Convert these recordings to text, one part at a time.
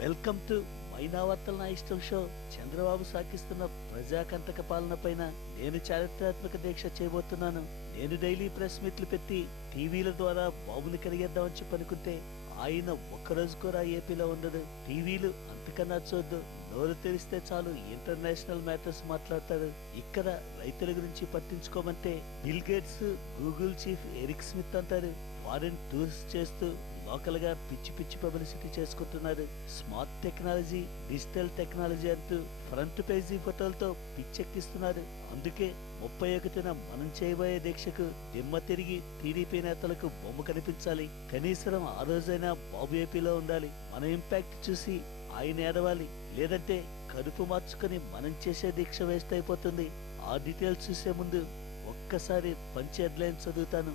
Welcome to మైనా వార్తల నా ఇష్టం షో. చంద్రబాబు సాగిస్తున్న ప్రజాకంటక పాలన పైన నేను చారిత్రాత్మక దీక్ష చేయబోతున్నాను. నేను డైలీ ప్రెస్ మీట్లు పెట్టి టీవీల ద్వారా బాబుని కడిగేద్దామని చెప్పనుకుంటే ఆయన ఒక్కరోజు కూడా ఏపీలో ఉండదు. టీవీలు అంతకన్నా చూద్దు, నోరు తెరిస్తే చాలు ఇంటర్నేషనల్ మ్యాటర్స్ మాట్లాడతాడు. ఇక్కడ రైతుల గురించి పట్టించుకోమంటే Bill Gates, Google chief Eric Smith అంటారు. ఫారిన్ టూర్స్ చేస్తూ లోకల్ గా పిచ్చి పిచ్చి పబ్లిసిటీ చేసుకుంటున్నారు. స్మార్ట్ టెక్నాలజీ, డిజిటల్ టెక్నాలజీ అంటూ ఫ్రంట్ పేజీ ఫోటోలతో పిచ్చెక్కిస్తున్నారు. అందుకే 31న మనం చేయబోయే దీక్షకు దిమ్మ తిరిగి టీడీపీ నేతలకు బొమ్మ కనిపించాలి. కనీసం ఆ రోజైనా బాబు ఏపీలో ఉండాలి. మన ఇంపాక్ట్ చూసి ఆయన ఏడవాలి. లేదంటే కడుపు మార్చుకుని మనం చేసే దీక్ష వేస్ట్ అయిపోతుంది. ఆ డీటెయిల్స్ చూసే ముందు ఒక్కసారి పంచ్ హెడ్లైన్ చదువుతాను.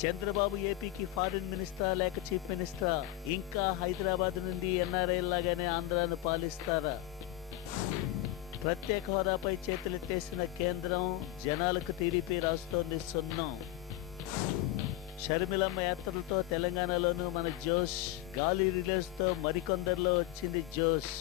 చంద్రబాబు ఏపీకి ఫారిన్ మినిస్టరా లేక చీఫ్ మినిస్టరా? ఇంకా హైదరాబాద్ నుండి ఎన్ఆర్ఐ లాగానే ఆంధ్రాను పాలిస్తారా? ప్రత్యేక హోదాపై చేతులెత్తేసిన కేంద్రం, జనాలకు టీడీపీ రాస్తోంది సున్నం. షర్మిలమ్మ యాత్రలతో తెలంగాణలోనూ మన జోష్, గాలి రిలేస్ తో మరికొందరిలో వచ్చింది జోష్.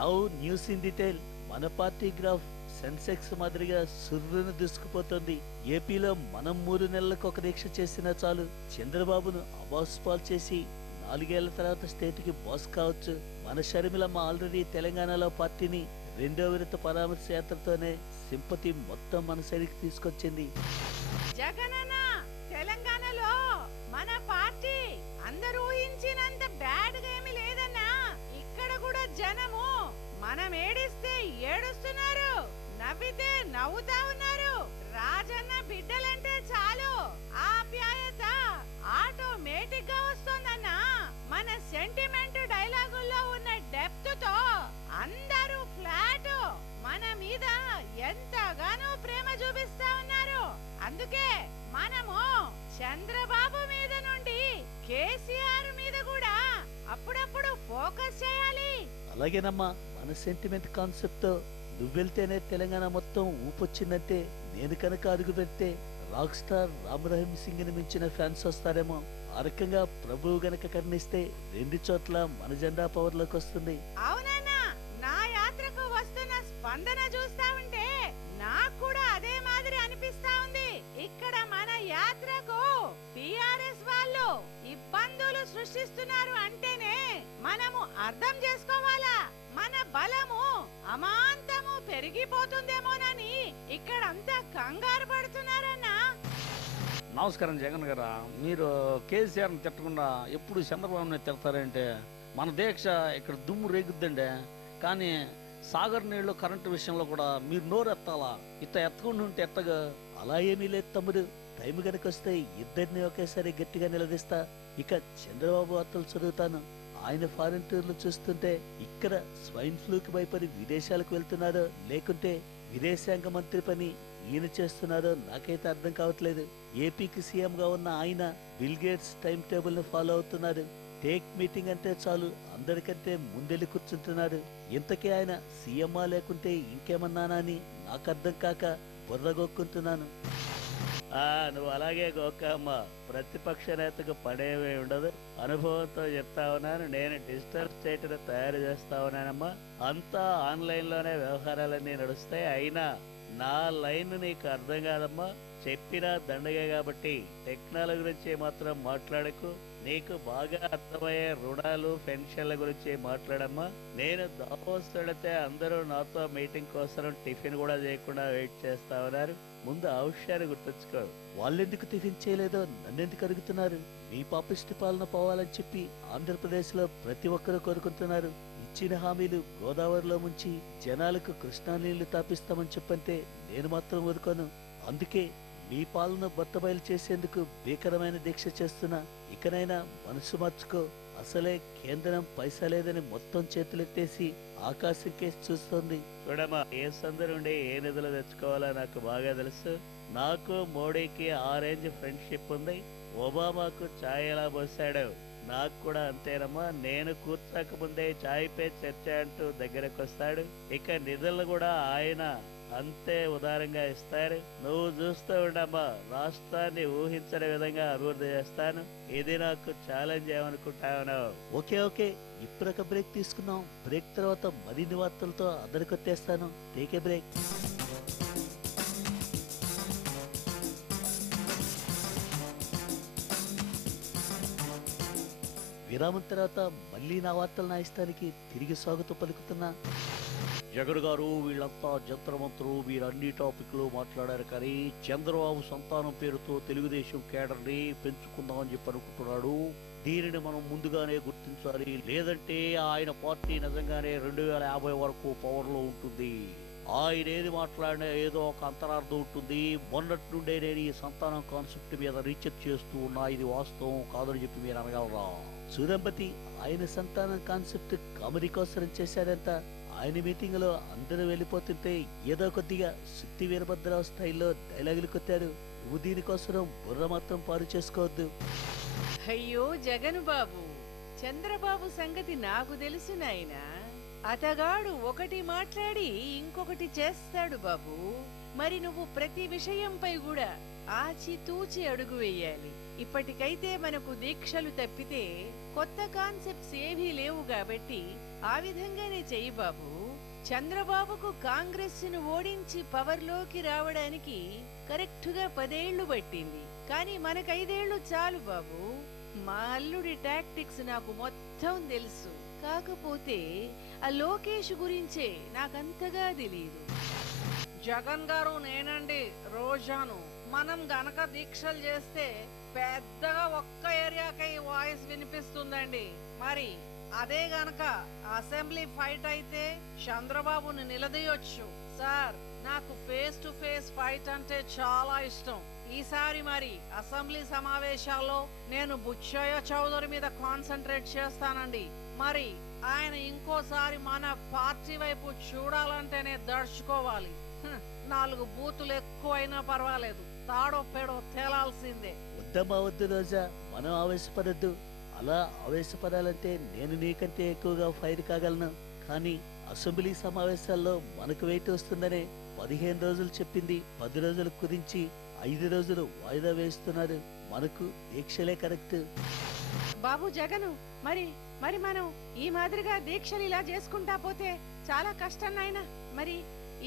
Now news in detail. మన పార్టీ గ్రాఫ్ సెన్సెక్స్ మాదిరిగా సుర్రును దూసుకుపోతుంది. ఏపీలో మనం 3 నెలలకు ఒక దీక్ష చేసినా చాలు చంద్రబాబును అబాస్ పాల్ చేసి 4 ఏళ్ల తర్వాత స్టేట్ కి బాస్ కావచ్చు. మన షర్మిలమ్మ ఆల్రెడీ తెలంగాణలో పార్టీని 2వ విడత పరామర్శ యాత్రతోనే సింపతి మొత్తం మన సైడ్కి తీసుకొచ్చింది. జగనన్న తెలంగాణలో మన పార్టీ అందరూ ఊహించినంత బ్యాడ్ గా ఏమీ లేదన్నా. ఇక్కడ కూడా జనము మనం ఏడిస్తే ఏడుస్తున్నారు, నవ్వితే నవ్వుతా ఉన్నారు. రాజన్న బిడ్డలంటే చాలు ఆప్యాయత ఆటోమేటిక్ గా వస్తుందన్నా. మన సెంటిమెంట్ డైలాగుల్లో ఉన్న డెప్త్ తో అందరూ ఫ్లాట్ మన మీద ఎంతగానో ప్రేమ చూపిస్తా ఉన్నారు. అందుకే మనము చంద్రబాబు మీద నుండి కేసీఆర్ మీద కూడా అప్పుడప్పుడు ఫోకస్ చేయాలి. అలాగేనమ్మా, మన సెంటిమెంట్ కాన్సెప్ట్ తో నువ్వెళ్తేనే తెలంగాణ మొత్తం ఊపొచ్చిందంటే, నేను కనుక అడుగు పెడితే రాక్ స్టార్ రామ్ రహీం సింగ్ ని మించిన ఫ్యాన్స్ వస్తారేమో. ఆ రకంగా ప్రభువు గనక కర్ణిస్తే 2 చోట్ల మన జెండా పవర్ లోకి వస్తుంది. అవునన్నా, నా యాత్రకు వస్తున్న స్పందన చూస్తా ఉంటే నాకు కూడా అదే మాదిరి అనిపిస్తా ఉంది. ఇక్కడ మన యాత్రకు టిఆర్ఎస్ వాళ్ళు ఇబ్బందులు సృష్టిస్తున్నారు అంటేనే మనము అర్థం చేసుకోవాలా. మన బలము అమాంతము పెరిగిపోతుందేమోనని ఇక్కడంతా కంగారు పడుతున్నారన్నా. నమస్కారం జగన్ గారు. మీరు కేసీఆర్ని తిట్టకుండా ఎప్పుడు చంద్రబాబుని తిడతారంటే మన దీక్ష ఇక్కడ దుమ్ము రేగుద్దండి. కానీ సాగర్ నీళ్లు కరెంటు విషయంలో కూడా మీరు నోరెత్తాలా? ఇట్లా ఎత్తకుండా ఉంటే ఎత్తగా. అలా ఏమీ లేదు తమ్ముడు. టైం గనక వస్తే ఇద్దరిని ఒకేసారి గట్టిగా నిలదీస్తా. ఇక చంద్రబాబు వార్తలు చదువుతాను. ఆయన ఫారిన్ టూర్లు చూస్తుంటే ఇక్కడ స్వైన్ ఫ్లూకి భయపడి విదేశాలకు వెళ్తున్నారో, లేకుంటే విదేశాంగ మంత్రి పని ఈయన చేస్తున్నారో నాకైతే అర్థం కావట్లేదు. ఏపీకి సీఎం గా ఉన్న ఆయన బిల్ గేట్స్ టైం టేబుల్ ను ఫాలో అవుతున్నారు. టేక్ మీటింగ్ అంటే చాలు అందరికంటే ముందెళ్ళి కూర్చుంటున్నాడు. ఇంతకీ ఆయన సీఎమ్మా లేకుంటే ఇంకేమన్నానా అని నాకు అర్థం కాక బుర్రగొక్కుంటున్నాను. నువ్వు అలాగే గోక్కమ్మా. ప్రతిపక్ష నేతకు పడేవే ఉండదు. అనుభవంతో చెప్తా ఉన్నాను. నేను డిజిటల్ స్టేట్ ను తయారు చేస్తా ఉన్నానమ్మా. అంతా ఆన్లైన్ లోనే వ్యవహారాలన్నీ నడుస్తాయి. అయినా నా లైన్ నీకు అర్థం కాదమ్మా. చెప్పినా దండగే కాబట్టి టెక్నాలజీ గురించి మాత్రం మాట్లాడకు. నీకు బాగా అర్థమయ్యే రుణాలు, పెన్షన్ల గురించి మాట్లాడమ్మా. నేను దావోస్ వెళితే అందరూ నాతో మీటింగ్ కోసం టిఫిన్ కూడా చేయకుండా వెయిట్ చేస్తా ఉన్నారు. ముందు ఆ విషయాన్ని గుర్తుంచుకో. వాళ్ళెందుకు టిఫిన్ చేయలేదో నన్నెందుకు అడుగుతున్నారు? మీ పాపిష్టి పాలన పోవాలని చెప్పి ఆంధ్రప్రదేశ్ లో ప్రతి ఒక్కరూ కోరుకుంటున్నారు. ఇచ్చిన హామీలు గోదావరిలో ముంచి జనాలకు కృష్ణా నీళ్లు తాపిస్తామని చెప్పంటే నేను మాత్రం ఊరుకోను. అందుకే మీ పాలన బట్టబయలు చేసేందుకు భీకరమైన దీక్ష చేస్తున్నా. ఇకనైనా మనసు మార్చుకో. అసలే కేంద్రం పైసా లేదని మొత్తం చేతులెత్తేసి ఆకాశం కేసు చూస్తోంది. చూడమ్మా, ఏ సందరుండి ఏ నిధులు తెచ్చుకోవాలో నాకు బాగా తెలుసు. నాకు మోడీకి ఆ రేంజ్ ఫ్రెండ్షిప్ ఉంది. ఒబామాకు ఛాయ్ ఎలా పోసాడు, నాకు కూడా అంతేనమ్మా. నేను కూర్చోక ముందే ఛాయ్ పే చర్చ అంటూ దగ్గరకు వస్తాడు. ఇక నిధులు కూడా ఆయన అంతే ఉదారంగా ఇస్తారు. నువ్వు చూస్తూ ఉండమ్మా, రాష్ట్రాన్ని ఊహించని విధంగా అభివృద్ధి చేస్తాను. ఇది నాకు ఛాలెంజ్ ఏమనుకుంటాను. ఓకే ఓకే, ఇప్పుడు ఒక బ్రేక్ తీసుకున్నాం. బ్రేక్ తర్వాత మరిన్ని వార్తలతో అందరికొట్టేస్తాను. Take a break. విరామం తర్వాత మళ్ళీ నా వార్తలు నా ఇష్టానికి తిరిగి స్వాగతం పలుకుతున్నా. జగన్ గారు వీళ్ళంతా జంత్రమంత్రులు, మీరు అన్ని టాపిక్లు మాట్లాడారు, కానీ చంద్రబాబు సంతానం పేరుతో తెలుగుదేశం కేడర్ని పెంచుకుందామని చెప్పి అనుకుంటున్నాడు. దీనిని మనం ముందుగానే గుర్తించాలి, లేదంటే ఆయన పార్టీ నిజంగానే 2050 వరకు పవర్ లో ఉంటుంది. ఆయన ఏది మాట్లాడినా ఏదో ఒక అంతరార్థం ఉంటుంది. మొన్నటి నుండే నేను ఈ సంతానం కాన్సెప్ట్ మీద రీసెర్చ్ చేస్తూ ఉన్నా, ఇది వాస్తవం కాదని చెప్పి మీరు అనగలరా? సూరంపతి ఆయన సంతానం కాన్సెప్ట్ కామెడీ కోసం చేశారంట. ఆయన మీటింగ్ లో అందరూ వెళ్ళిపోతుంటే ఏదో కొద్దిగా సుత్తి వీరభద్రరావు స్టైల్లో డైలాగులు కొట్టారు. నువ్వు దీనికోసం బుర్ర మాత్రం పాడు చేసుకోవద్దు. అయ్యో జగన్ బాబు, చంద్రబాబు సంగతి నాకు తెలుసు నాయనా. అతగాడు ఒకటి మాట్లాడి ఇంకొకటి చేస్తాడు బాబు. మరి నువ్వు ప్రతి విషయంపై కూడా ఆచితూచి అడుగు వేయాలి. ఇప్పటికైతే మనకు దీక్షలు తప్పితే కొత్త కాన్సెప్ట్స్ ఏవీ లేవు కాబట్టి ఆ విధంగానే చెయ్యి బాబు. చంద్రబాబుకు కాంగ్రెస్ ను ఓడించి పవర్లోకి రావడానికి కరెక్టుగా 10 ఏళ్లు పట్టింది, కానీ మనకు 5 ఏళ్లు చాలు బాబు. మా అల్లుడి టాక్టిక్స్ నాకు మొత్తం తెలుసు. కాకపోతే ఆ లోకేష్ గురించే నాకంతగా తెలియదు. జగన్ గారు, నేనండి రోజాను. మనం గనక దీక్షలు చేస్తే పెద్దగా ఒక్క ఏరియాకి వాయిస్ వినిపిస్తుందండి. మరి అదే గనక అసెంబ్లీ ఫైట్ అయితే చంద్రబాబుని నిలదీయొచ్చు. సార్, నాకు ఫేస్ టు ఫేస్ ఫైట్ అంటే చాలా ఇష్టం. ఈసారి మరి అసెంబ్లీ సమావేశాల్లో నేను బుచ్చయ్య చౌదరి మీద కాన్సన్ట్రేట్ చేస్తానండి. మరి ఆయన ఇంకోసారి మన పార్టీ వైపు చూడాలంటేనే దర్చుకోవాలి. 4 బూతులు ఎక్కువైనా పర్వాలేదు, తాడో పేడో తేలాల్సిందే. వద్దమ్మా వద్దు రోజా, మనం ఆవేశపడద్దు. అలా ఆవేశపడాలంటే నేను నీకంటే ఎక్కువగా ఫైర్ కాగలను. కానీ అసెంబ్లీ సమావేశాల్లో మనకు వెయిట్ వస్తుందనే 15 రోజులు చెప్పింది 10 రోజులు కుదించి 5 రోజులు వాయిదా వేస్తున్నారు. మనకు దీక్షలే కరెక్ట్. బాబు జగను, మరి మరి మనం ఈ మాదిరిగా దీక్షలు ఇలా చేసుకుంటా పోతే చాలా కష్టం నాయనా. మరి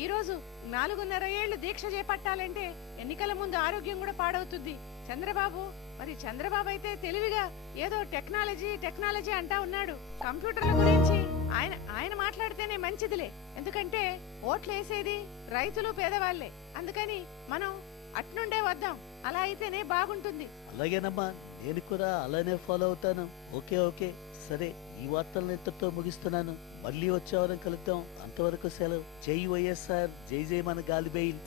ఈ రోజు 4.5 ఏళ్లు దీక్ష చేపట్టాలంటే ఎన్నికల ముందు ఆరోగ్యం కూడా పాడవుతుంది. చంద్రబాబు అయితే తెలివిగా ఏదో టెక్నాలజీ అంటా ఉన్నాడు. కంప్యూటర్ల గురించి ఆయన మాట్లాడితేనే మంచిదిలే. ఎందుకంటే ఓట్లు వేసేది రైతులు, పేదవాళ్లే. అందుకని మనం అట్నుండే వద్దాం, అలా అయితేనే బాగుంటుంది. అలాగేనమ్మా, నేను కూడా అలానే ఫాలో అవుతాను. ఓకే ఓకే, సరే, ఈ వార్తలను ఇంతటితో ముగిస్తున్నాను. మళ్ళీ వచ్చే వారం కలుద్దాం. అంతవరకు సెలవు. జై వైఎస్ఆర్, జై జై మన గాలిబెయిల్.